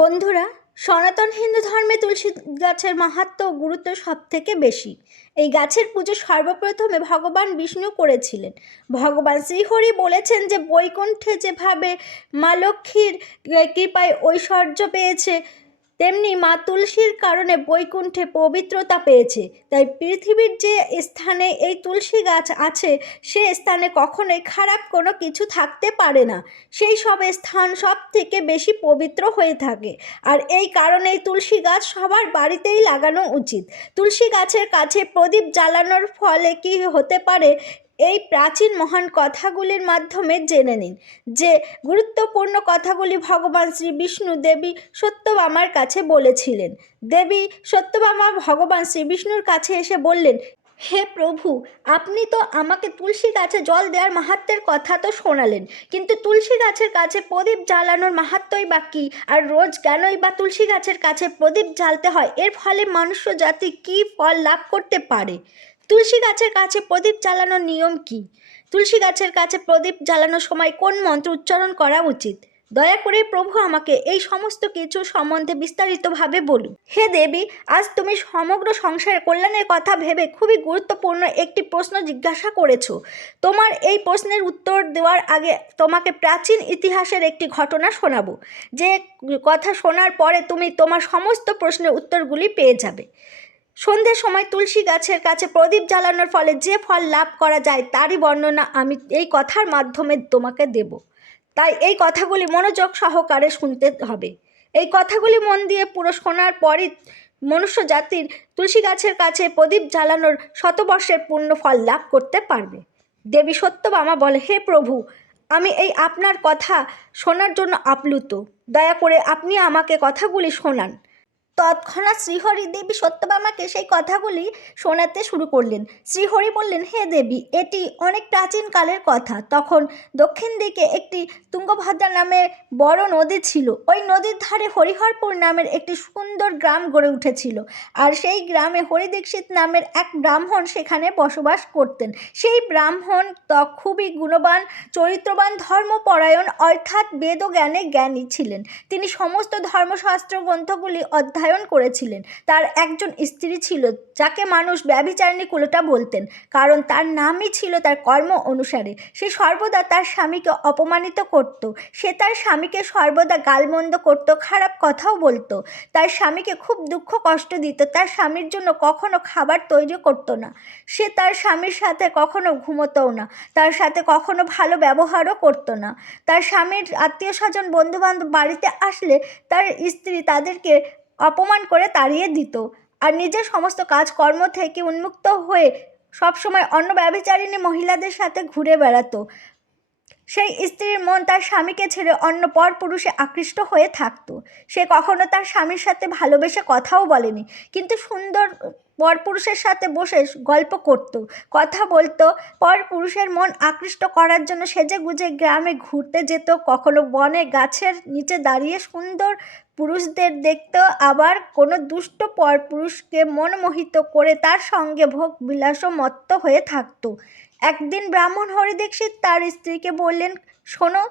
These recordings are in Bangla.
বন্ধুরা, সনাতন হিন্দু ধর্মে তুলসী গাছের মাহাত্ম ও গুরুত্ব সব থেকে বেশি। এই গাছের পুজো সর্বপ্রথমে ভগবান বিষ্ণু করেছিলেন। ভগবান শ্রীহরি বলেছেন যে বৈকুণ্ঠে যেভাবে মা লক্ষ্মীর কৃপায় ঐশ্বর্য পেয়েছে তেমনি মা তুলসীর কারণে বৈকুণ্ঠে পবিত্রতা পেয়েছে। তাই পৃথিবীর যে স্থানে এই তুলসী গাছ আছে, সে স্থানে কখনোই খারাপ কোনো কিছু থাকতে পারে না। সেই সব স্থান সব থেকে বেশি পবিত্র হয়ে থাকে। আর এই কারণেই তুলসী গাছ সবার বাড়িতেই লাগানো উচিত। তুলসী গাছের কাছে প্রদীপ জ্বালানোর ফলে কি হতে পারে এই প্রাচীন মহান কথাগুলির মাধ্যমে জেনে নিন যে গুরুত্বপূর্ণ কথাগুলি ভগবান শ্রী বিষ্ণু দেবী সত্যভামার কাছে বলেছিলেন। দেবী সত্যভামা ভগবান শ্রী বিষ্ণুর কাছে এসে বললেন, হে প্রভু, আপনি তো আমাকে তুলসী গাছে জল দেওয়ার মাহাত্মের কথা তো শোনালেন, কিন্তু তুলসী গাছের কাছে প্রদীপ জ্বালানোর মাহাত্মই বা কী? আর রোজ কেনই বা তুলসী গাছের কাছে প্রদীপ জ্বালতে হয়? এর ফলে মনুষ্য জাতি কী ফল লাভ করতে পারে? তুলসী গাছের কাছে প্রদীপ জ্বালানোর নিয়ম কি? তুলসী গাছের কাছে প্রদীপ জ্বালানোর সময় কোন মন্ত্র উচ্চারণ করা উচিত? দয়া করে প্রভু আমাকে এই সমস্ত কিছু সম্বন্ধে বিস্তারিতভাবে বলুন। হে দেবী, আজ তুমি সমগ্র সংসারের কল্যাণের কথা ভেবে খুবই গুরুত্বপূর্ণ একটি প্রশ্ন জিজ্ঞাসা করেছ। তোমার এই প্রশ্নের উত্তর দেওয়ার আগে তোমাকে প্রাচীন ইতিহাসের একটি ঘটনা শোনাবো। যে কথা শোনার পরে তুমি তোমার সমস্ত প্রশ্নের উত্তরগুলি পেয়ে যাবে। সন্ধ্যের সময় তুলসী গাছের কাছে প্রদীপ জ্বালানোর ফলে যে ফল লাভ করা যায় তারই বর্ণনা আমি এই কথার মাধ্যমে তোমাকে দেব। তাই এই কথাগুলি মনোযোগ সহকারে শুনতে হবে। এই কথাগুলি মন দিয়ে পুরো শোনার পরই মনুষ্য জাতির তুলসী গাছের কাছে প্রদীপ জ্বালানোর শতবর্ষের পূর্ণ ফল লাভ করতে পারবে। দেবী সত্যবামা বলে, হে প্রভু, আমি এই আপনার কথা শোনার জন্য আপ্লুত। দয়া করে আপনি আমাকে কথাগুলি শোনান। তৎক্ষণাৎ শ্রীহরি দেবী সত্যবামাকে সেই কথাগুলি শোনাতে শুরু করলেন। শ্রীহরি বললেন, হে দেবী, এটি অনেক প্রাচীন কালের কথা। তখন দক্ষিণ দিকে একটি তুঙ্গভদ্রা নামে বড় নদী ছিল। ওই নদীর ধারে হরিহরপুর নামের একটি সুন্দর গ্রাম গড়ে উঠেছিল। আর সেই গ্রামে হরিদীক্ষিত নামের এক ব্রাহ্মণ সেখানে বসবাস করতেন। সেই ব্রাহ্মণ ত খুবই গুণবান, চরিত্রবান, ধর্মপরায়ণ, অর্থাৎ বেদ জ্ঞানে জ্ঞানী ছিলেন। তিনি সমস্ত ধর্মশাস্ত্র গ্রন্থগুলি অধ্যয়ন করেছিলেন। তার একজন স্ত্রী ছিল, যাকে মানুষ ব্যভিচারিণী কুলটা বলতেন। কারণ তার নামই ছিল তার কর্ম অনুসারে। সে সর্বদা তার স্বামীকে অপমানিত করত। সে তার স্বামীকে সর্বদা গালমন্দ করত, খারাপ কথাও বলতো। তার স্বামীকে খুব দুঃখ কষ্ট দিত। তার স্বামীর জন্য কখনো খাবার তৈরি করতো না। সে তার স্বামীর সাথে কখনো ঘুমোতও না। তার সাথে কখনো ভালো ব্যবহারও করতো না। তার স্বামীর আত্মীয় স্বজন, বন্ধুবান্ধব বাড়িতে আসলে তার স্ত্রী তাদেরকে অপমান করে তাড়িয়ে দিত। আর নিজের সমস্ত কাজকর্ম থেকে উন্মুক্ত হয়ে সবসময় অন্য ব্যভিচারিণী মহিলাদের সাথে ঘুরে বেড়াতো। সেই স্ত্রীর মন তার স্বামীকে ছেড়ে অন্য পর পুরুষে আকৃষ্ট হয়ে থাকতো। সে কখনো তার স্বামীর সাথে ভালোবেসে কথাও বলেনি, কিন্তু সুন্দর পরপুরুষের সাথে বসে গল্প করত। কথা বলতো পরপুরুষের মন আকৃষ্ট করার জন্য সেজে গুজে গ্রামে ঘুরতে যেত, কখনো বনে গাছের নিচে দাঁড়িয়ে সুন্দর পুরুষদের দেখতো আবার কোনো দুষ্ট পরপুরুষকে মনমোহিত করে তার সঙ্গে ভোগ বিলাসও মত্ত হয়ে থাকতো। একদিন ব্রাহ্মণ হরিদীক্ষিত তার স্ত্রীকে বললেন, শোনো,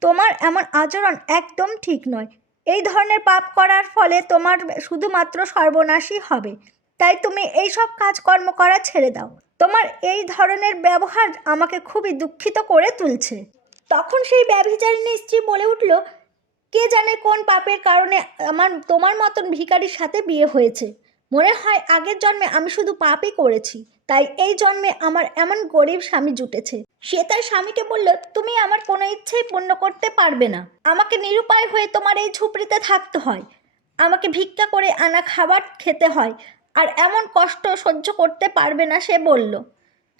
তোমার এমন আচরণ একদম ঠিক নয়। এই ধরনের পাপ করার ফলে তোমার শুধুমাত্র সর্বনাশই হবে। তাই তুমি এই সব কাজকর্ম করা ছেড়ে দাও। তোমার এই ধরনের ব্যবহার আমাকে খুবই দুঃখিত করে তুলছে। তখন সেই ব্যভিচারিণী স্ত্রী বলে উঠল কে জানে কোন পাপের কারণে আমার, তোমার মতন ভিখারির সাথে বিয়ে হয়েছে। মনে হয় আগের জন্মে আমি শুধু পাপই করেছি, তাই এই জন্মে আমার এমন গরিব স্বামী জুটেছে। সে তার স্বামীকে বলল, তুমি আমার কোনো ইচ্ছেই পূর্ণ করতে পারবে না। আমাকে নিরুপায় হয়ে তোমার এই ঝুপড়িতে থাকতে হয়। আমাকে ভিক্ষা করে আনা খাবার খেতে হয়, আর এমন কষ্ট সহ্য করতে পারবে না, সে বলল।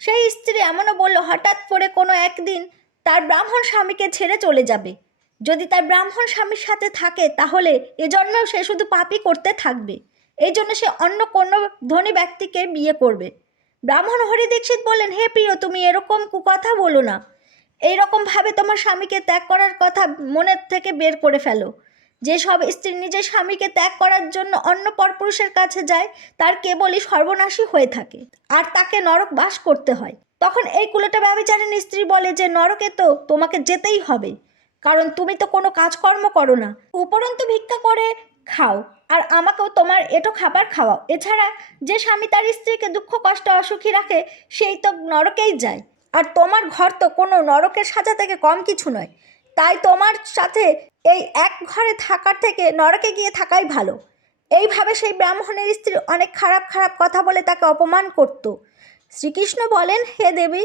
সেই স্ত্রী এমনও বলল, হঠাৎ করে কোনো একদিন তার ব্রাহ্মণ স্বামীকে ছেড়ে চলে যাবে। যদি তার ব্রাহ্মণ স্বামীর সাথে থাকে, তাহলে এ জন্মেও সে শুধু পাপই করতে থাকবে। এই জন্য সে অন্য কোনো ধনী ব্যক্তিকে বিয়ে করবে। ব্রাহ্মণ হরি দীক্ষিত বললেন, হে প্রিয়, তুমি এরকম কুকথা বলো না। এইরকমভাবে তোমার স্বামীকে ত্যাগ করার কথা মনের থেকে বের করে ফেলো। যে সব স্ত্রী নিজের স্বামীকে ত্যাগ করার জন্য অন্য পরপুরুষের কাছে যায়, তার কেবলই সর্বনাশী হয়ে থাকে। আর তাকে নরক বাস করতে হয়। তখন এই কুলোটা ব্যবচারিণী স্ত্রী বলে যে, নরকে তো তোমাকে যেতেই হবে। কারণ তুমি তো কোনো কাজকর্ম করো না। উপরন্তু ভিক্ষা করে খাও, আর আমাকেও তোমার এটো খাবার খাওয়াও। এছাড়া যে স্বামী তার স্ত্রীকে দুঃখ, কষ্ট, অসুখী রাখে, সেই তো নরকেই যায়। আর তোমার ঘর তো কোনো নরকের সাজা থেকে কম কিছু নয়। তাই তোমার সাথে এই এক ঘরে থাকার থেকে নরকে গিয়ে থাকাই ভালো। এইভাবে সেই ব্রাহ্মণের স্ত্রী অনেক খারাপ খারাপ কথা বলে তাকে অপমান করত। শ্রীকৃষ্ণ বলেন, হে দেবী,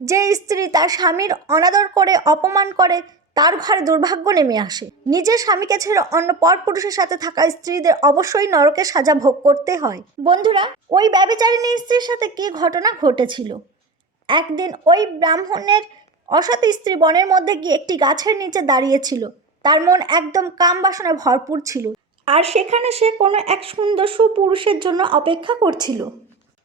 যে স্ত্রী তার স্বামীর অনাদর করে অপমান করে তার ঘরে দুর্ভাগ্য নেমে আসে। নিজের স্বামীকে ছেড়ে অন্য পরপুরুষের সাথে থাকা স্ত্রীদের অবশ্যই নরকের সাজা ভোগ করতে হয়। বন্ধুরা, ওই ব্যবিচারিণী স্ত্রীর সাথে কি ঘটনা ঘটেছিল? একদিন ওই ব্রাহ্মণের অসৎ স্ত্রী বনের মধ্যে গিয়ে একটি গাছের নিচে দাঁড়িয়েছিল। তার মন একদম কাম বাসনায় ভরপুর ছিল। আর সেখানে সে কোনো এক সুন্দর সুপুরুষের জন্য অপেক্ষা করছিল।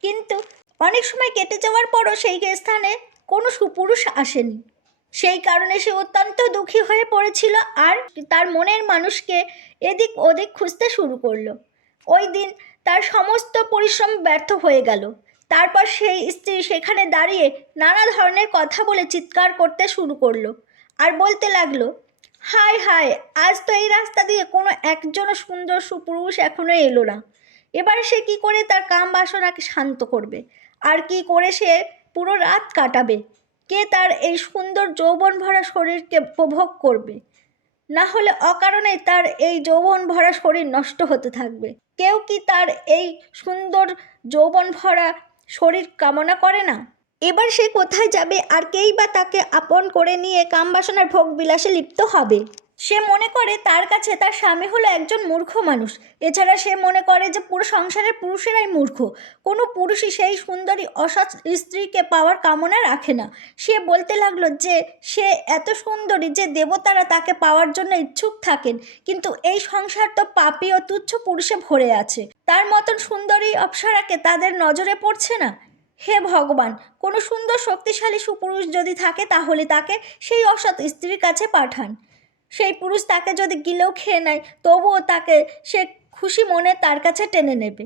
কিন্তু অনেক সময় কেটে যাওয়ার পরও সেই স্থানে কোনো সুপুরুষ আসেনি। সেই কারণে সে অত্যন্ত দুঃখী হয়ে পড়েছিল আর তার মনের মানুষকে এদিক ওদিক খুঁজতে শুরু করল। ওই দিন তার সমস্ত পরিশ্রম ব্যর্থ হয়ে গেল। তারপর সেই স্ত্রী সেখানে দাঁড়িয়ে নানা ধরনের কথা বলে চিৎকার করতে শুরু করল আর বলতে লাগল হায় হায় আজ তো এই রাস্তা দিয়ে কোনো একজনও সুন্দর সুপুরুষ এখনও এলো না। এবার সে কি করে তার কাম বাসনাকে শান্ত করবে? আর কি করে সে পুরো রাত কাটাবে? কে তার এই সুন্দর যৌবন ভরা শরীরকে উপভোগ করবে? না হলে অকারণে তার এই যৌবন ভরা শরীর নষ্ট হতে থাকবে। কেউ কি তার এই সুন্দর যৌবন ভরা শরীর কামনা করে না? এবার সে কোথায় যাবে আর কেই বা তাকে আপন করে নিয়ে কামবাসনার ভোগ বিলাসে লিপ্ত হবে? সে মনে করে তার কাছে তার স্বামী হলো একজন মূর্খ মানুষ। এছাড়া সে মনে করে যে পুরো সংসারের পুরুষেরাই মূর্খ। কোনো পুরুষই সেই সুন্দরী, অসৎ স্ত্রীকে পাওয়ার কামনা রাখে না। সে বলতে লাগল যে সে এত সুন্দরী যে দেবতারা তাকে পাওয়ার জন্য ইচ্ছুক থাকেন, কিন্তু এই সংসার তো পাপী ও তুচ্ছ পুরুষে ভরে আছে। তার মতন সুন্দরী অপ্সরাকে তাদের নজরে পড়ছে না? হে ভগবান, কোনো সুন্দর শক্তিশালী সুপুরুষ যদি থাকে তাহলে তাকে সেই অসৎ স্ত্রীর কাছে পাঠান। সেই পুরুষ তাকে যদি গিলেও খেয়ে নেয়, তবুও তাকে সে খুশি মনে তার কাছে টেনে নেবে।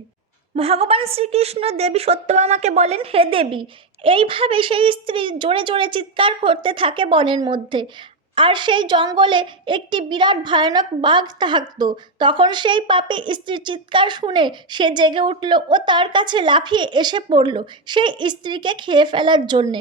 ভগবান শ্রীকৃষ্ণ দেবী সত্যভামাকে বলেন, হে দেবী এইভাবে সেই স্ত্রী জোরে জোরে চিৎকার করতে থাকে বনের মধ্যে। আর সেই জঙ্গলে একটি বিরাট ভয়ানক বাঘ থাকতো। তখন সেই পাপি স্ত্রীর চিৎকার শুনে সে জেগে উঠল ও তার কাছে লাফিয়ে এসে পড়ল সেই স্ত্রীকে খেয়ে ফেলার জন্যে।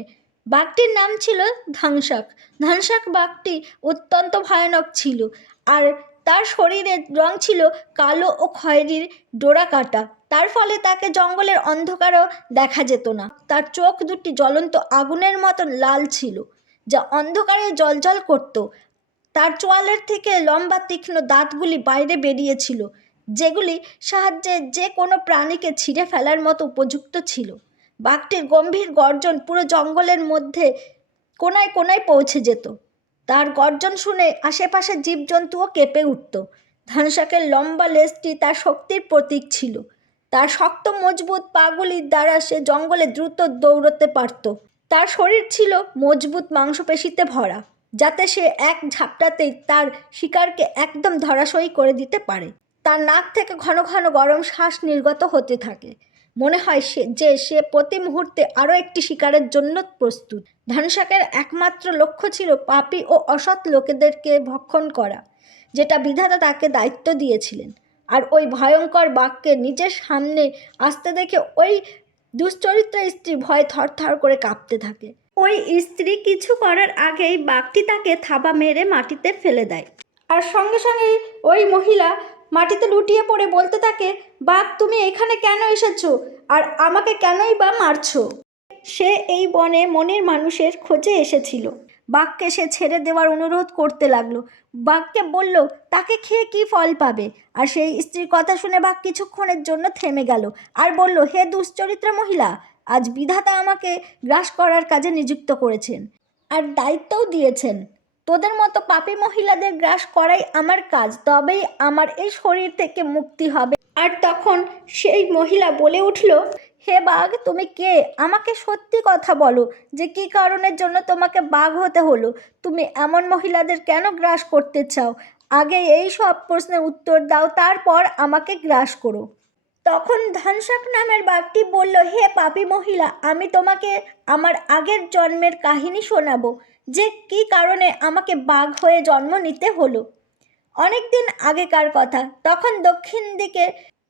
বাঘটির নাম ছিল ধাংসাক ধানসাক বাঘটি অত্যন্ত ভয়ানক ছিল আর তার শরীরের রং ছিল কালো ও খয়েরির ডোরা কাটা। তার ফলে তাকে জঙ্গলের অন্ধকারও দেখা যেত না। তার চোখ দুটি জ্বলন্ত আগুনের মতন লাল ছিল, যা অন্ধকারে জলজল করত। তার চোয়ালের থেকে লম্বা তীক্ষ্ণ দাঁতগুলি বাইরে বেরিয়েছিল, যেগুলি সাহায্যে যে কোনো প্রাণীকে ছিঁড়ে ফেলার মতো উপযুক্ত ছিল। বাঘটির গম্ভীর গর্জন পুরো জঙ্গলের মধ্যে কোনায় কোনায় পৌঁছে যেত। তার গর্জন শুনে আশেপাশে জীবজন্তুও কেঁপে উঠত। ধানশাকের লম্বা লেজটি তার শক্তির প্রতীক ছিল। তার শক্ত, মজবুত পাগুলির দ্বারা সে জঙ্গলে দ্রুত দৌড়তে পারত। তার শরীর ছিল মজবুত মাংসপেশিতে ভরা, যাতে সে এক ঝাপটাতেই তার শিকারকে একদম ধরাশয়ী করে দিতে পারে। তার নাক থেকে ঘন ঘন গরম শ্বাস নির্গত হতে থাকে। মনে হয় সে যে সে প্রতি মুহূর্তে আরও একটি শিকারের জন্য প্রস্তুত। ধানশাকের একমাত্র লক্ষ্য ছিল পাপী ও অসৎ লোকেদেরকে ভক্ষণ করা যেটা বিধাতা তাকে দায়িত্ব দিয়েছিলেন। আর ওই ভয়ঙ্কর বাঘকে নিজের সামনে আসতে দেখে ওই দুশ্চরিত্র স্ত্রী ভয়ে থরথর করে কাঁপতে থাকে। ওই স্ত্রী কিছু করার আগেই বাঘটি তাকে থাবা মেরে মাটিতে ফেলে দেয়। আর সঙ্গে সঙ্গেই ওই মহিলা মাটিতে লুটিয়ে পড়ে বলতে থাকে, বাঘ, তুমি এখানে কেন এসেছ? আর আমাকে কেনই বা মারছো? সে এই বনে মনের মানুষের খোঁজে এসেছিল। বাঘকে সে ছেড়ে দেওয়ার অনুরোধ করতে লাগল। বাঘকে বলল, তাকে খেয়ে কি ফল পাবে? আর সেই স্ত্রীর কথা শুনে বাঘ কিছুক্ষণের জন্য থেমে গেল আর বলল, হে দুশ্চরিত্রা মহিলা, আজ বিধাতা আমাকে গ্রাস করার কাজে নিযুক্ত করেছেন আর দায়িত্বও দিয়েছেন। তোদের মতো পাপী মহিলাদের গ্রাস করাই আমার কাজ, তবেই আমার এই শরীর থেকে মুক্তি হবে। আর তখন সেই মহিলা বলে উঠল, হে বাঘ, তুমি কে? আমাকে সত্যি কথা বলো যে কী কারণের জন্য তোমাকে বাঘ হতে হলো? তুমি এমন মহিলাদের কেন গ্রাস করতে চাও? আগে এই সব প্রশ্নের উত্তর দাও, তারপর আমাকে গ্রাস করো। তখন ধানসাক নামের বাঘটি বলল, হে পাপি মহিলা, আমি তোমাকে আমার আগের জন্মের কাহিনী শোনাবো। যে কী কারণে আমাকে বাঘ হয়ে জন্ম নিতে হলো? অনেক দিন আগেকার কথা, তখন দক্ষিণ দিকে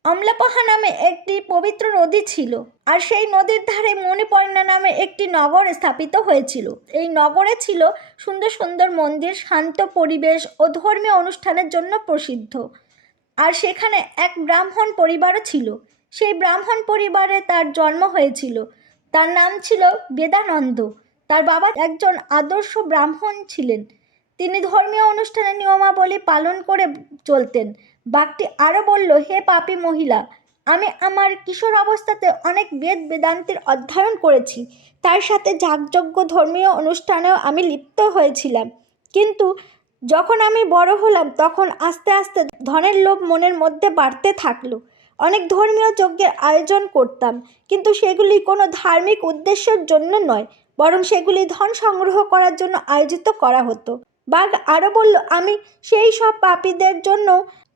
অমলাপাহা নামে একটি পবিত্র নদী ছিল, আর সেই নদীর ধারে মণিপর্ণা নামে একটি নগর স্থাপিত হয়েছিল। এই নগরে ছিল সুন্দর সুন্দর মন্দির, শান্ত পরিবেশ ও ধর্মীয় অনুষ্ঠানের জন্য প্রসিদ্ধ। আর সেখানে এক ব্রাহ্মণ পরিবারও ছিল। সেই ব্রাহ্মণ পরিবারে তার জন্ম হয়েছিল। তার নাম ছিল বেদানন্দ। তার বাবা একজন আদর্শ ব্রাহ্মণ ছিলেন। তিনি ধর্মীয় অনুষ্ঠানের নিয়মাবলী পালন করে চলতেন। বাঘটি আরও বলল, হে পাপী মহিলা, আমি আমার কিশোর অবস্থাতে অনেক বেদ বেদান্তের অধ্যয়ন করেছি। তার সাথে যাগযজ্ঞ ধর্মীয় অনুষ্ঠানেও আমি লিপ্ত হয়েছিলাম। কিন্তু যখন আমি বড় হলাম, তখন আস্তে আস্তে ধনের লোভ মনের মধ্যে বাড়তে থাকল। অনেক ধর্মীয় যজ্ঞের আয়োজন করতাম, কিন্তু সেগুলি কোনো ধার্মিক উদ্দেশ্যের জন্য নয়। বরং সেগুলি ধন সংগ্রহ করার জন্য আয়োজিত করা হতো। বাঘ আরও বলল, আমি সেই সব পাপীদের জন্য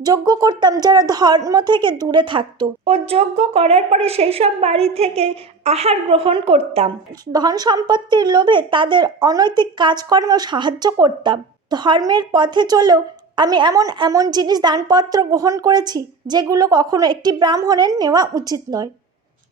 যজ্ঞ করতাম যারা ধর্ম থেকে দূরে থাকতো। ও যজ্ঞ করার পরে সেই সব বাড়ি থেকে আহার গ্রহণ করতাম। ধন সম্পত্তির লোভে তাদের অনৈতিক কাজকর্মেও সাহায্য করতাম। ধর্মের পথে চলেও আমি এমন এমন জিনিস দানপত্র গ্রহণ করেছি, যেগুলো কখনো একটি ব্রাহ্মণের নেওয়া উচিত নয়।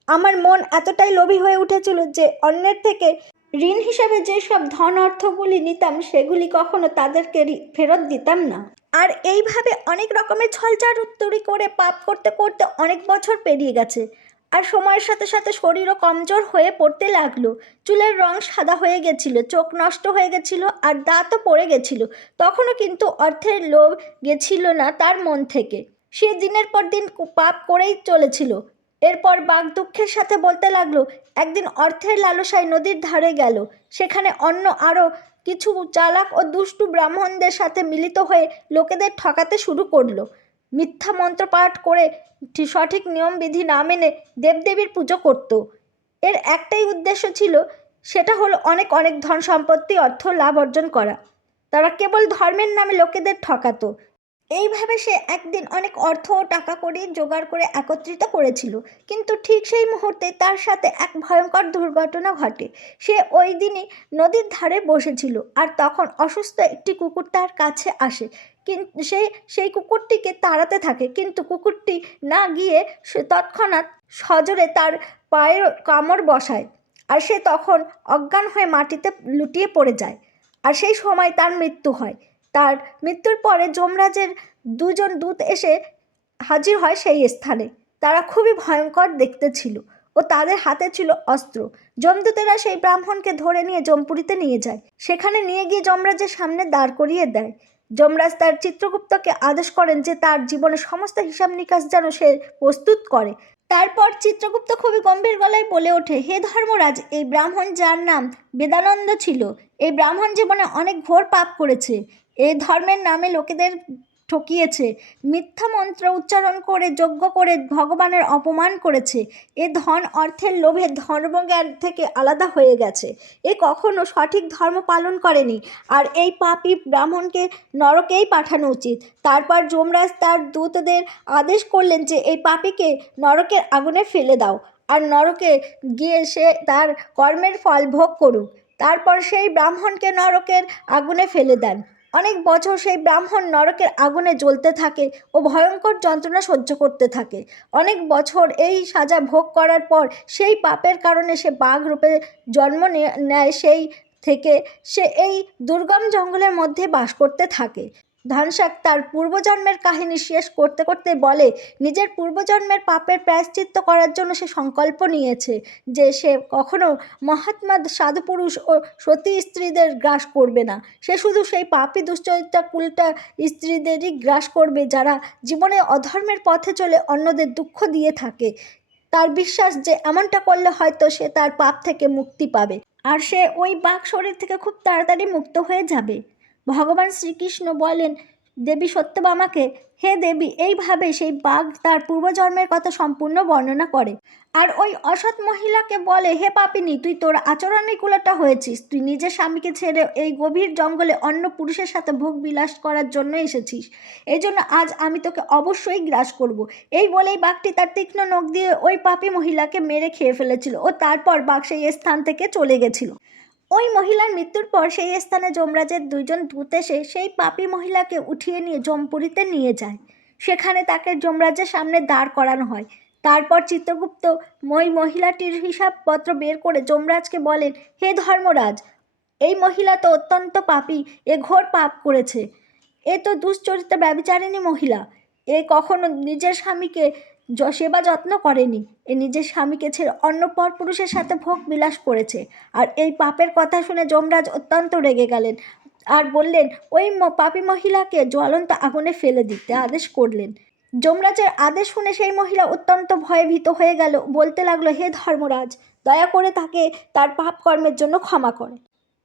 আমার মন এতটাই লোভী হয়ে উঠেছিল যে অন্যের থেকে ঋণ হিসাবে যেসব ধন অর্থগুলি নিতাম, সেগুলি কখনো তাদেরকে ফেরত দিতাম না। আর এইভাবে অনেক রকমের ছলচারুত্তরি করে পাপ করতে করতে অনেক বছর পেরিয়ে গেছে। আর সময়ের সাথে সাথে শরীরও কমজোর হয়ে পড়তে লাগল। চুলের রং সাদা হয়ে গেছিল, চোখ নষ্ট হয়ে গেছিল আর দাঁতও পড়ে গেছিল। তখনও কিন্তু অর্থের লোভ গেছিল না তার মন থেকে। সে দিনের পর দিন পাপ করেই চলেছিল। এরপর বাঘ দুঃখের সাথে বলতে লাগল, একদিন অর্থের লালসায় নদীর ধারে গেল। সেখানে অন্য আরও কিছু চালাক ও দুষ্টু ব্রাহ্মণদের সাথে মিলিত হয়ে লোকেদের ঠকাতে শুরু করল। মিথ্যা মন্ত্র পাঠ করে সঠিক নিয়মবিধি না মেনে দেবদেবীর পুজো করত। এর একটাই উদ্দেশ্য ছিল, সেটা হলো অনেক অনেক ধন সম্পত্তি, অর্থ, লাভ অর্জন করা। তারা কেবল ধর্মের নামে লোকেদের ঠকাতো। এইভাবে সে একদিন অনেক অর্থ ও টাকা করে, জোগাড় করে একত্রিত করেছিল। কিন্তু ঠিক সেই মুহূর্তে তার সাথে এক ভয়ঙ্কর দুর্ঘটনা ঘটে। সে ওই দিনই নদীর ধারে বসেছিল আর তখন অসুস্থ একটি কুকুর তার কাছে আসে। কিন্তু সে, সেই কুকুরটিকে তাড়াতে থাকে, কিন্তু কুকুরটি না গিয়ে সে তৎক্ষণাৎ সজোরে তার পায়ের কামড় বসায় আর সে তখন অজ্ঞান হয়ে মাটিতে লুটিয়ে পড়ে যায়। আর সেই সময় তার মৃত্যু হয়। তার মৃত্যুর পরে যমরাজের দুজন দূত এসে হাজির হয় সেই স্থানে। তারা খুবই ভয়ঙ্কর দেখতে ছিল ও তাদের হাতে ছিল অস্ত্র। যমদূতেরা সেই ব্রাহ্মণকে ধরে নিয়ে জমপুরিতে নিয়ে যায়। সেখানে নিয়ে গিয়ে যমরাজের সামনে দাঁড় করিয়ে দেয়। যমরাজ তার চিত্রগুপ্তকে আদেশ করেন যে তার জীবনের সমস্ত হিসাব নিকাশ যেন সে প্রস্তুত করে। তারপর চিত্রগুপ্ত খুবই গম্ভীর গলায় বলে ওঠে, হে ধর্মরাজ, এই ব্রাহ্মণ যার নাম বেদানন্দ ছিল। এই ব্রাহ্মণ জীবনে অনেক ঘোর পাপ করেছে। এই ধর্মের নামে লোকেদের ঠকিয়েছে। মিথ্যা মন্ত্র উচ্চারণ করে, যজ্ঞ করে, ভগবানের অপমান করেছে। এ ধন অর্থের লোভে ধর্মজ্ঞান থেকে আলাদা হয়ে গেছে। এ কখনো সঠিক ধর্ম পালন করেনি। আর এই পাপী ব্রাহ্মণকে নরকেই পাঠানো উচিত। তারপর যমরাজ তার দূতদের আদেশ করলেন যে, এই পাপীকে নরকের আগুনে ফেলে দাও। আর নরকে গিয়ে সে তার কর্মের ফল ভোগ করুক। তারপর সেই ব্রাহ্মণকে নরকের আগুনে ফেলে দেন। অনেক বছর সেই ব্রাহ্মণ নরকের আগুনে জ্বলতে থাকে ও ভয়ঙ্কর যন্ত্রণা সহ্য করতে থাকে। অনেক বছর এই সাজা ভোগ করার পর সেই পাপের কারণে সে বাঘ রূপে জন্ম নেয়, সেই থেকে সে এই দুর্গম জঙ্গলের মধ্যে বাস করতে থাকে। ধানসাক তার পূর্বজন্মের কাহিনী শেষ করতে করতে বলে, নিজের পূর্বজন্মের পাপের প্রায়শ্চিত্ত করার জন্য সে সংকল্প নিয়েছে যে সে কখনো মহাত্মা সাধুপুরুষ ও সতী স্ত্রীদের গ্রাস করবে না। সে শুধু সেই পাপী দুশ্চরিত্রা কুলটা স্ত্রীদেরই গ্রাস করবে যারা জীবনে অধর্মের পথে চলে অন্যদের দুঃখ দিয়ে থাকে। তার বিশ্বাস যে এমনটা করলে হয়তো সে তার পাপ থেকে মুক্তি পাবে। আর সে ওই বাঘ শরীর থেকে খুব তাড়াতাড়ি মুক্ত হয়ে যাবে। ভগবান শ্রীকৃষ্ণ বলেন, দেবী সত্যবামাকে হে দেবী, এইভাবে সেই বাঘ তার পূর্বজন্মের কথা সম্পূর্ণ বর্ণনা করে। আর ওই অসৎ মহিলাকে বলে, হে পাপিনী, তুই তোর আচরণেই কুলাটা হয়েছিস। তুই নিজের স্বামীকে ছেড়ে এই গভীর জঙ্গলে অন্য পুরুষের সাথে ভোগ বিলাস করার জন্য এসেছিস। এই জন্য আজ আমি তোকে অবশ্যই গ্রাস করব। এই বলেই বাঘটি তার তীক্ষ্ণ নখ দিয়ে ওই পাপী মহিলাকে মেরে খেয়ে ফেলেছিল ও তারপর বাঘ সেই স্থান থেকে চলে গেছিল। ওই মহিলার মৃত্যুর পর সেই স্থানে যমরাজের দুইজন দূত এসে সেই পাপী মহিলাকে উঠিয়ে নিয়ে যমপুরীতে নিয়ে যায়। সেখানে তাকে যমরাজের সামনে দাঁড় করানো হয়। তারপর চিত্রগুপ্ত ওই মহিলাটির হিসাবপত্র বের করে যমরাজকে বলেন, হে ধর্মরাজ, এই মহিলা তো অত্যন্ত পাপী, এ ঘোর পাপ করেছে। এ তো দুশ্চরিত্র ব্যবিচারিণী মহিলা। এ কখনো নিজের স্বামীকে সেবা যত্ন করেনি। এ নিজের স্বামীকে ছেড়ে অন্য পর পুরুষের সাথে ভোগ বিলাস করেছে। আর এই পাপের কথা শুনে যমরাজ অত্যন্ত রেগে গেলেন আর বললেন, ওই পাপী মহিলাকে জ্বলন্ত আগুনে ফেলে দিতে আদেশ করলেন। যমরাজের আদেশ শুনে সেই মহিলা অত্যন্ত ভয়ে ভীত হয়ে গেল। বলতে লাগল, হে ধর্মরাজ, দয়া করে তাকে তার পাপ কর্মের জন্য ক্ষমা করে।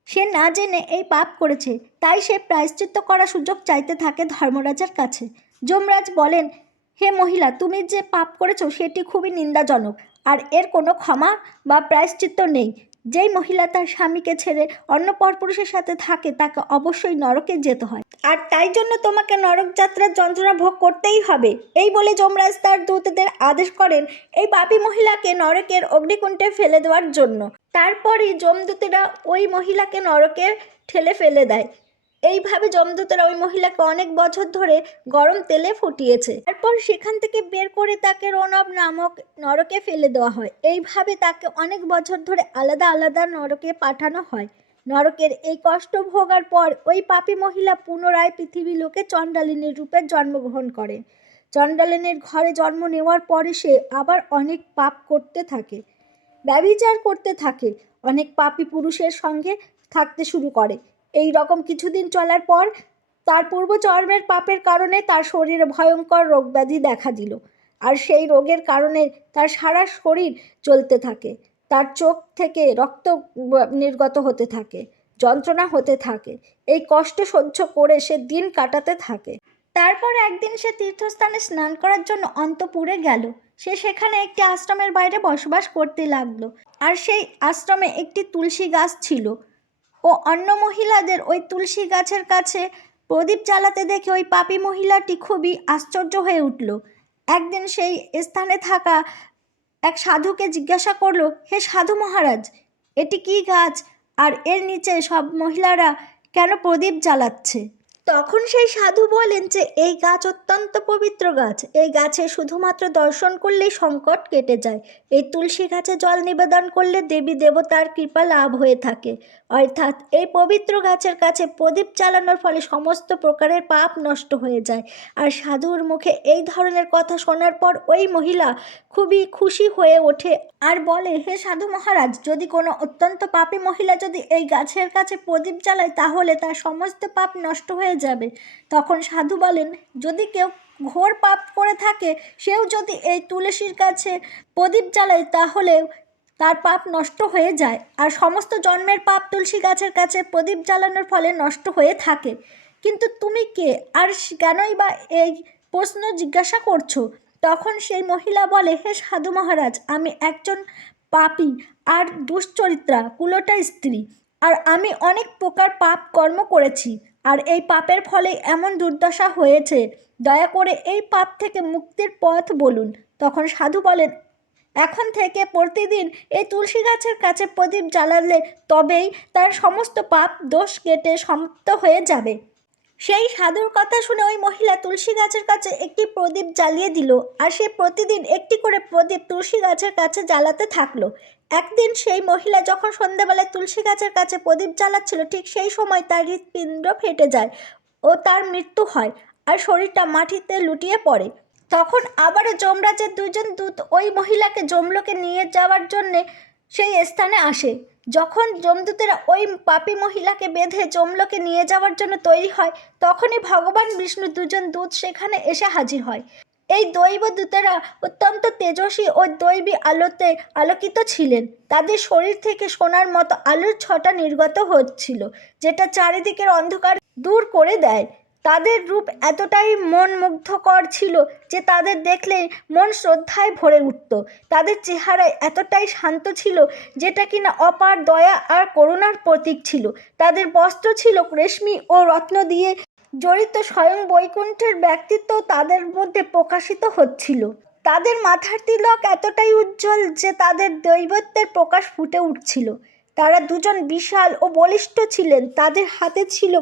সে না জেনে এই পাপ করেছে। তাই সে প্রায়শ্চিত্ত করার সুযোগ চাইতে থাকে ধর্মরাজের কাছে। যমরাজ বলেন হে মহিলা, তুমি যে পাপ করেছ সেটি খুবই নিন্দাজনক, আর এর কোনো ক্ষমা বা প্রায়শ্চিত্ত নেই। যেই মহিলা তার স্বামীকে ছেড়ে অন্য পরপুরুষের সাথে থাকে, তাকে অবশ্যই নরকে যেতে হয়। আর তাই জন্য তোমাকে নরক যাত্রার যন্ত্রণা ভোগ করতেই হবে। এই বলে যমরাজ তার দূতদের আদেশ করেন এই পাপী মহিলাকে নরকের অগ্নিকুণ্ডে ফেলে দেওয়ার জন্য। তারপরই যমদূতেরা ওই মহিলাকে নরকে ঠেলে ফেলে দেয়। এইভাবে যমদূতেরা ওই মহিলাকে অনেক বছর ধরে গরম তেলে ফুটিয়েছে। তারপর সেখান থেকে বের করে তাকে রণব নামক নরকে ফেলে দেওয়া হয়। এইভাবে তাকে অনেক বছর ধরে আলাদা আলাদা নরকে পাঠানো হয়। নরকের এই কষ্ট ভোগার পর ওই পাপী মহিলা পুনরায় পৃথিবী লোকে চণ্ডালিনীর রূপে জন্মগ্রহণ করে। চণ্ডালিনীর ঘরে জন্ম নেওয়ার পরে সে আবার অনেক পাপ করতে থাকে, ব্যভিচার করতে থাকে। অনেক পাপী পুরুষের সঙ্গে থাকতে শুরু করে। এই রকম কিছুদিন চলার পর তার পূর্বজন্মের পাপের কারণে তার শরীরে ভয়ঙ্কর রোগব্যাধি দেখা দিল। আর সেই রোগের কারণে তার সারা শরীর চলতে থাকে। তার চোখ থেকে রক্ত নির্গত হতে থাকে, যন্ত্রণা হতে থাকে, এই কষ্ট সহ্য করে সে দিন কাটাতে থাকে। তারপর একদিন সে তীর্থস্থানে স্নান করার জন্য অন্তপুরে গেল। সে সেখানে একটি আশ্রমের বাইরে বসবাস করতে লাগল। আর সেই আশ্রমে একটি তুলসী গাছ ছিল। ও অন্য মহিলাদের ওই তুলসী গাছের কাছে প্রদীপ জ্বালাতে দেখে ওই পাপি মহিলাটি খুবই আশ্চর্য হয়ে উঠল। একদিন সেই স্থানে থাকা এক সাধুকে জিজ্ঞাসা করল, হে সাধু মহারাজ, এটি কি গাছ? আর এর নিচে সব মহিলারা কেন প্রদীপ জ্বালাচ্ছে? তখন সেই সাধু বলেন যে, এই গাছ অত্যন্ত পবিত্র গাছ। এই গাছে শুধুমাত্র দর্শন করলেই সংকট কেটে যায়। এই তুলসী গাছে জল নিবেদন করলে দেবী দেবতার কৃপা লাভ হয়ে থাকে। অর্থাৎ এই পবিত্র গাছের কাছে প্রদীপ জ্বালানোর ফলে সমস্ত প্রকারের পাপ নষ্ট হয়ে যায়। আর সাধুর মুখে এই ধরনের কথা শোনার পর ওই মহিলা খুবই খুশি হয়ে ওঠে আর বলে, হে সাধু মহারাজ, যদি কোনো অত্যন্ত পাপী মহিলা যদি এই গাছের কাছে প্রদীপ জ্বালায়, তাহলে তার সমস্ত পাপ নষ্ট হয়ে যাবে। তখন সাধু বলেন, যদি কেউ ঘোর পাপ করে থাকে, সেও যদি এই তুলসীর কাছে প্রদীপ জ্বালায়, তাহলে তার পাপ নষ্ট হয়ে যায়। আর সমস্ত জন্মের পাপ তুলসী গাছের কাছে প্রদীপ জ্বালানোর ফলে নষ্ট হয়ে থাকে। কিন্তু তুমি কে? আর কেনই বা এই প্রশ্ন জিজ্ঞাসা করছ? তখন সেই মহিলা বলে, হে সাধু মহারাজ, আমি একজন পাপী আর দুশ্চরিত্রা, কুলোটা স্ত্রী। আর আমি অনেক প্রকার পাপ কর্ম করেছি, আর এই পাপের ফলে এমন দুর্দশা হয়েছে। দয়া করে এই পাপ থেকে মুক্তির পথ বলুন। তখন সাধু বলেন, এখন থেকে প্রতিদিন এই তুলসী গাছের কাছে প্রদীপ জ্বালালে তবেই তার সমস্ত পাপ দোষ কেটে সমাপ্ত হয়ে যাবে। সেই সাধুর কথা শুনে ওই মহিলা তুলসী গাছের কাছে একটি প্রদীপ জ্বালিয়ে দিল আর সে প্রতিদিন একটি করে প্রদীপ তুলসী গাছের কাছে জ্বালাতে থাকল। একদিন সেই মহিলা যখন সন্ধ্যাবেলায় তুলসী গাছের কাছে প্রদীপ জ্বালাচ্ছিল, ঠিক সেই সময় তার হৃৎপিণ্ড ফেটে যায় ও তার মৃত্যু হয় আর শরীরটা মাটিতে লুটিয়ে পড়ে। তখন আবারও যমরাজের দুজন দূত ওই মহিলাকে যমলোকে নিয়ে যাওয়ার জন্যে সেই স্থানে আসে। যখন যমদূতেরা ওই পাপী মহিলাকে বেঁধে যমলোকে নিয়ে যাওয়ার জন্য তৈরি হয়, তখনই ভগবান বিষ্ণু দুজন দূত সেখানে এসে হাজির হয়। এই দৈব দূতেরা অত্যন্ত তেজস্বী ও দৈবী আলোতে আলোকিত ছিলেন। তাদের শরীর থেকে সোনার মতো আলোর ছটা নির্গত হচ্ছিল, যেটা চারিদিকের অন্ধকার দূর করে দেয়। তাদের রূপ এতটাই মন মুগ্ধকর ছিল যে তাদের দেখলে মন শ্রদ্ধায় ভরে উঠত। তাদের চেহারায় এতটাই শান্ত ছিল যেটা কিনা অপার দয়া আর করুণার প্রতীক ছিল। তাদের বস্ত্র ছিল রেশমি ও রত্ন দিয়ে জড়িত স্বয়ং বৈকুণ্ঠের ব্যক্তিত্ব তাদের মধ্যে প্রকাশিত হচ্ছিল। তাদের মাথার তিলক এতটাই উজ্জ্বল যে তাদের দৈবত্বের প্রকাশ ফুটে উঠছিল। তারা দুজন বিশাল ও বলিষ্ঠ ছিলেন। তাদের হাতে ছিল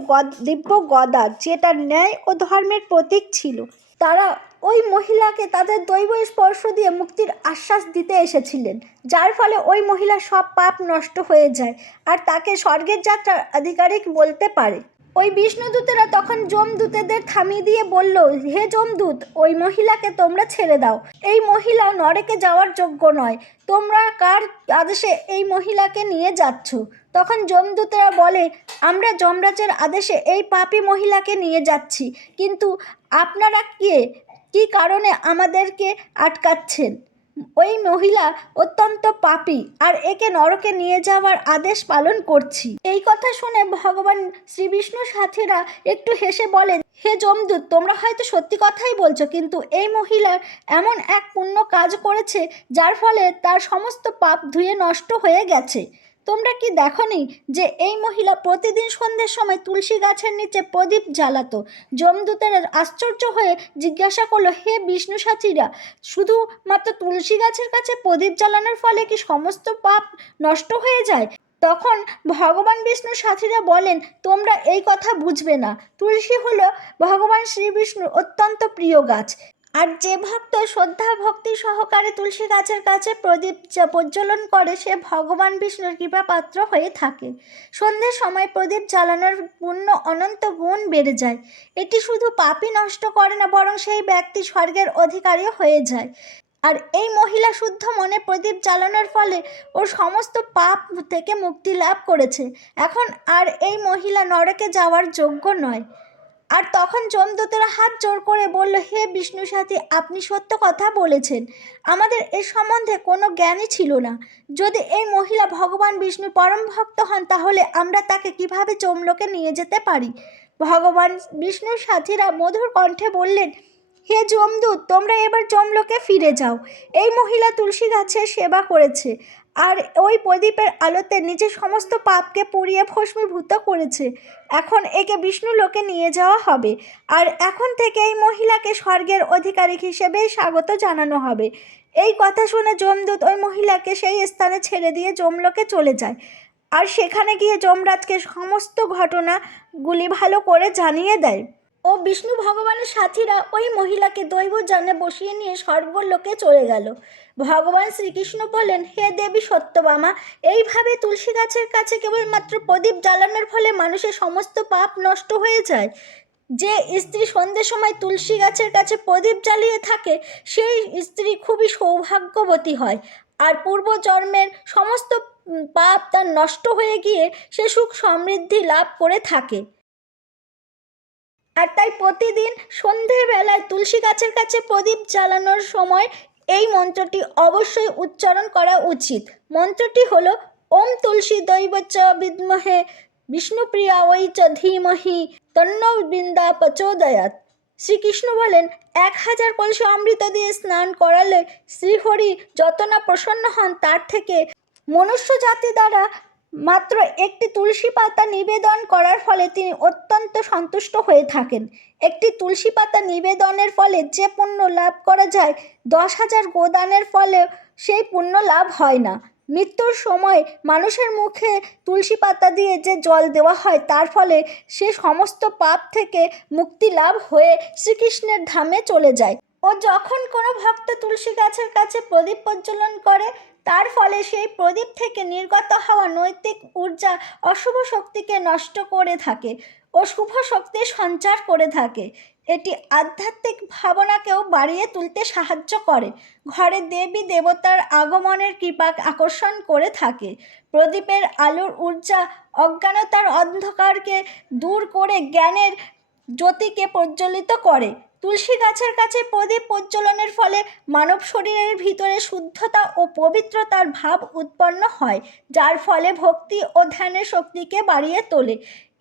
দিব্য গদা যেটা ন্যায় ও ধর্মের প্রতীক ছিল। তারা ওই মহিলাকে তাদের দৈব স্পর্শ দিয়ে মুক্তির আশ্বাস দিতে এসেছিলেন, যার ফলে ওই মহিলা সব পাপ নষ্ট হয়ে যায়, আর তাকে স্বর্গের যাত্রার আধিকারিক বলতে পারে। ওই বিষ্ণুদূতেরা তখন যমদূতেদের থামিয়ে দিয়ে বলল, হে যমদূত ওই মহিলাকে তোমরা ছেড়ে দাও। এই মহিলা নরেকে যাওয়ার যোগ্য নয়। তোমরা কার আদেশে এই মহিলাকে নিয়ে যাচ্ছ? তখন যমদূতেরা বলে, আমরা যমরাজের আদেশে এই পাপি মহিলাকে নিয়ে যাচ্ছি। কিন্তু আপনারা কে? কী কারণে আমাদেরকে আটকাচ্ছেন? ওই মহিলা অত্যন্ত পাপী, আর একে নরকে নিয়ে যাওয়ার আদেশ পালন করছি। এই কথা শুনে ভগবান শ্রীবিষ্ণু সাথীরা একটু হেসে বলেন, হে যমদূত, তোমরা হয়তো সত্যি কথাই বলছো, কিন্তু এই মহিলার এমন এক পুণ্য কাজ করেছে, যার ফলে তার সমস্ত পাপ ধুয়ে নষ্ট হয়ে গেছে। তোমরা কি দেখনি যে এই মহিলা প্রতিদিন সন্ধ্যের সময় তুলসী গাছের নিচে প্রদীপ জ্বালাতো? যমদূতের আশ্চর্য হয়ে জিজ্ঞাসা করল, হে বিষ্ণু সাথীরা শুধুমাত্র তুলসী গাছের কাছে প্রদীপ জ্বালানোর ফলে কি সমস্ত পাপ নষ্ট হয়ে যায়? তখন ভগবান বিষ্ণু সাথীরা বলেন, তোমরা এই কথা বুঝবে না। তুলসী হলো ভগবান শ্রী বিষ্ণুর অত্যন্ত প্রিয় গাছ। আর যে ভক্ত শ্রদ্ধা ভক্তি সহকারে তুলসী গাছের কাছে প্রদীপ প্রজ্বলন করে, সে ভগবান বিষ্ণুর কৃপা পাত্র হয়ে থাকে। সন্ধ্যের সময় প্রদীপ জ্বালানোর পুণ্য অনন্ত গুণ বেড়ে যায়। এটি শুধু পাপই নষ্ট করে না, বরং সেই ব্যক্তি স্বর্গের অধিকারী হয়ে যায়। আর এই মহিলা শুদ্ধ মনে প্রদীপ জ্বালানোর ফলে ওর সমস্ত পাপ থেকে মুক্তি লাভ করেছে। এখন আর এই মহিলা নরকে যাওয়ার যোগ্য নয়। আর তখন যমদূতেরা হাত জোর করে বলল, হে বিষ্ণু সাথী আপনি সত্য কথা বলেছেন। আমাদের এ সম্বন্ধে কোনো জ্ঞানই ছিল না। যদি এই মহিলা ভগবান বিষ্ণু পরম ভক্ত হন, তাহলে আমরা তাকে কীভাবে চমলোকে নিয়ে যেতে পারি? ভগবান বিষ্ণুর সাথীরা মধুর কণ্ঠে বললেন, হে যমদূত, তোমরা এবার যমলোকে ফিরে যাও। এই মহিলা তুলসী গাছের সেবা করেছে। আর ওই প্রদীপের আলোতে নিজের সমস্ত পাপকে পুড়িয়ে ভস্মীভূত করেছে। এখন একে বিষ্ণু লোকে নিয়ে যাওয়া হবে। আর এখন থেকে এই মহিলাকে স্বর্গের অধিকারী হিসেবে স্বাগত জানানো হবে। এই কথা শুনে যমদূত ওই মহিলাকে সেই স্থানে ছেড়ে দিয়ে যমলোকে চলে যায়। আর সেখানে গিয়ে যমরাজকে সমস্ত ঘটনাগুলি ভালো করে জানিয়ে দেয়। ও বিষ্ণু ভগবানের সাথীরা ওই মহিলাকে দৈব জানে বসিয়ে নিয়ে স্বর্গলোকে চলে গেল। ভগবান শ্রীকৃষ্ণ বললেন হে দেবী সত্যবামা, এইভাবে তুলসী গাছের কাছে কেবলমাত্র প্রদীপ জ্বালানোর ফলে মানুষের সমস্ত পাপ নষ্ট হয়ে যায়। যে স্ত্রী সন্ধ্যের সময় তুলসী গাছের কাছে প্রদীপ জ্বালিয়ে থাকে, সেই স্ত্রী খুবই সৌভাগ্যবতী হয়। আর পূর্বজন্মের সমস্ত পাপ তার নষ্ট হয়ে গিয়ে সে সুখ সমৃদ্ধি লাভ করে থাকে। আর তাই প্রতিদিন সন্ধেবেলায় তুলসী গাছের কাছে প্রদীপ জ্বালানোর সময় এই মন্ত্রটি অবশ্যই উচ্চারণ করা উচিত। মন্ত্রটি হলো, ওম তুলসী দৈবচ বিদ্মহে বিষ্ণুপ্রিয়া ওই চ ধীমহি তন্নবৃন্দা বৃন্দা প্রচোদয়াত শ্রীকৃষ্ণ বলেন, এক হাজার কলসি অমৃত দিয়ে স্নান করালে শ্রীহরি যত না প্রসন্ন হন, তার থেকে মনুষ্য জাতি দ্বারা মাত্র একটি তুলসী পাতা নিবেদন করার ফলে তিনি অত্যন্ত সন্তুষ্ট হয়ে থাকেন। একটি তুলসী পাতা নিবেদনের ফলে যে পুণ্য লাভ করা যায়, দশ হাজার গোদানের ফলে সেই পুণ্য লাভ হয় না। মৃত্যুর সময় মানুষের মুখে তুলসী পাতা দিয়ে যে জল দেওয়া হয়, তার ফলে সে সমস্ত পাপ থেকে মুক্তি লাভ হয়ে শ্রীকৃষ্ণের ধামে চলে যায়। ও যখন কোনো ভক্ত তুলসী গাছের কাছে প্রদীপ প্রজ্বলন করে তার ফলে সেই প্রদীপ থেকে নির্গত হওয়া নৈতিক ঊর্জা অশুভ শক্তিকে নষ্ট করে থাকে ও শুভ শক্তির সঞ্চার করে থাকে। এটি আধ্যাত্মিক ভাবনাকেও বাড়িয়ে তুলতে সাহায্য করে। ঘরে দেবী দেবতার আগমনের কৃপা আকর্ষণ করে থাকে। প্রদীপের আলোর ঊর্জা অজ্ঞানতার অন্ধকারকে দূর করে জ্ঞানের জ্যোতিকে প্রজ্বলিত করে। তুলসী গাছের কাছে প্রদীপ প্রজ্বলনের ফলে মানব শরীরের ভিতরে শুদ্ধতা ও পবিত্রতার ভাব উৎপন্ন হয়, যার ফলে ভক্তি ও ধ্যানের শক্তিকে বাড়িয়ে তোলে।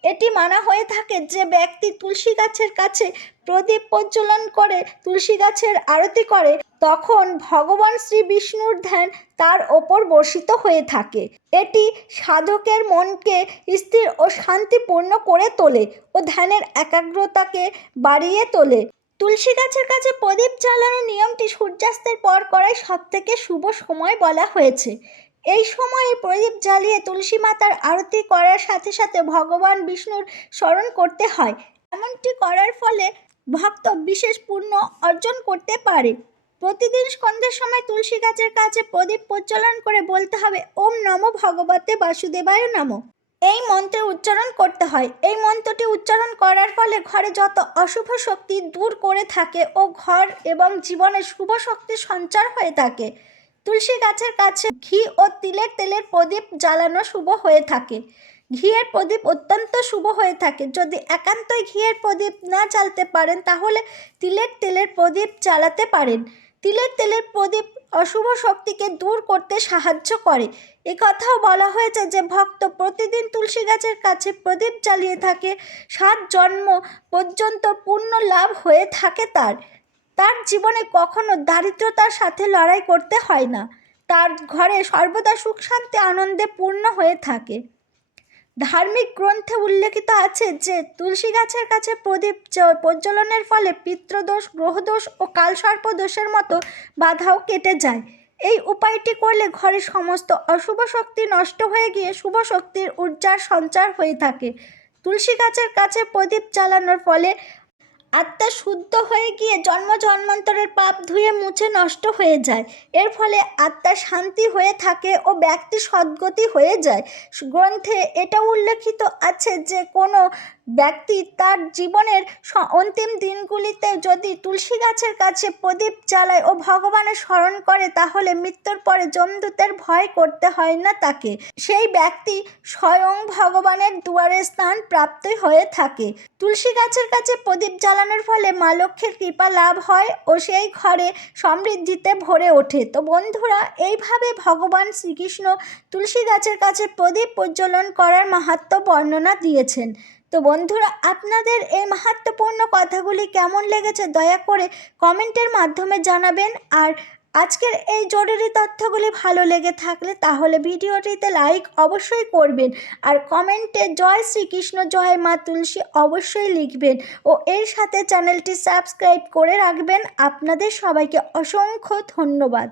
এটি মানা হয়ে থাকে যে ব্যক্তি তুলসী গাছের কাছে প্রদীপ প্রজ্বলন করে, তুলসী গাছের আরতি করে, তখন ভগবান শ্রী বিষ্ণুর ধ্যান তার ওপর বর্ষিত হয়ে থাকে। এটি সাধকের মনকে স্থির ও শান্তিপূর্ণ করে তোলে ও ধ্যানের একাগ্রতাকে বাড়িয়ে তোলে। তুলসী গাছের কাছে প্রদীপ জ্বালানোর নিয়মটি সূর্যাস্তের পর করাই সব থেকে শুভ সময় বলা হয়েছে। এই সময়ে প্রদীপ জ্বালিয়ে তুলসী মাতার আরতি করার সাথে সাথে ভগবান বিষ্ণুর স্মরণ করতে হয়। এমনটি করার ফলে ভক্ত বিশেষ পুণ্য অর্জন করতে পারে। প্রতিদিন সন্ধ্যের সময় তুলসী গাছের কাছে প্রদীপ প্রজ্বলন করে বলতে হবে, ওম নমো ভগবতে বাসুদেবায় নমঃ। এই মন্ত্রের উচ্চারণ করতে হয়। এই মন্ত্রটি উচ্চারণ করার ফলে ঘরে যত অশুভ শক্তি দূর করে থাকে ও ঘর এবং জীবনে শুভ শক্তির সঞ্চার হয়ে থাকে, তুলসী গাছের কাছে ঘি ও তিলের তেলের প্রদীপ জ্বালানো শুভ হয়ে থাকে। ঘিয়ের প্রদীপ অত্যন্ত শুভ হয়ে থাকে। যদি একান্তই ঘিয়ের প্রদীপ না জ্বালতে পারেন, তাহলে তিলের তেলের প্রদীপ জ্বালাতে পারেন। তিলের তেলের প্রদীপ অশুভ শক্তিকে দূর করতে সাহায্য করে। কথাও বলা হয়েছে যে ভক্ত প্রতিদিন তুলসী গাছের কাছে প্রদীপ জ্বালিয়ে থাকে। সাত জন্ম পর্যন্ত পূর্ণ লাভ হয়ে থাকে তার। তার জীবনে কখনো দারিদ্রতার সাথে লড়াই করতে হয় না। তার ঘরে সর্বদা সুখ শান্তি আনন্দে পূর্ণ হয়ে থাকে। ধার্মিক গ্রন্থে উল্লেখিত আছে যে তুলসী গাছের কাছে প্রদীপ প্রজ্বলনের ফলে পিতৃদোষ গ্রহদোষ ও কালসর্প দোষের মতো বাধাও কেটে যায়। এই উপায়টি করলে ঘরের সমস্ত অশুভ শক্তি নষ্ট হয়ে গিয়ে শুভ শক্তির ঊর্জার সঞ্চার হয়ে থাকে। তুলসী গাছের কাছে প্রদীপ জ্বালানোর ফলে আত্মা শুদ্ধ হয়ে গিয়ে জন্ম জন্মান্তরের পাপ ধুয়ে মুছে নষ্ট হয়ে যায়। এর ফলে আত্মা শান্তি হয়ে থাকে ও ব্যক্তি সদ্গতি হয়ে যায়। গ্রন্থে এটা উল্লেখিত আছে যে কোনো ব্যক্তি তার জীবনের অন্তিম দিনগুলিতে যদি তুলসী গাছের কাছে প্রদীপ জ্বালায় ও ভগবানের স্মরণ করে, তাহলে মৃত্যুর পরে যমদূতের ভয় করতে হয় না তাকে। সেই ব্যক্তি স্বয়ং ভগবানের দুয়ারে স্থান প্রাপ্তই হয়ে থাকে। তুলসী গাছের কাছে প্রদীপ জ্বালানোর ফলে মা লক্ষ্মীর কৃপা লাভ হয় ও সেই ঘরে সমৃদ্ধিতে ভরে ওঠে। তো বন্ধুরা, এইভাবে ভগবান শ্রীকৃষ্ণ তুলসী গাছের কাছে প্রদীপ প্রজ্বলন করার মাহাত্ম্য বর্ণনা দিয়েছেন। তো বন্ধুরা, আপনাদের এই মাহাত্মপূর্ণ কথাগুলি কেমন লেগেছে দয়া করে কমেন্টের মাধ্যমে জানাবেন। আর আজকের এই জরুরি তথ্যগুলি ভালো লেগে থাকলে তাহলে ভিডিওটিতে লাইক অবশ্যই করবেন আর কমেন্টে জয় শ্রীকৃষ্ণ, জয় মা তুলসী অবশ্যই লিখবেন। ও এর সাথে চ্যানেলটি সাবস্ক্রাইব করে রাখবেন। আপনাদের সবাইকে অসংখ্য ধন্যবাদ।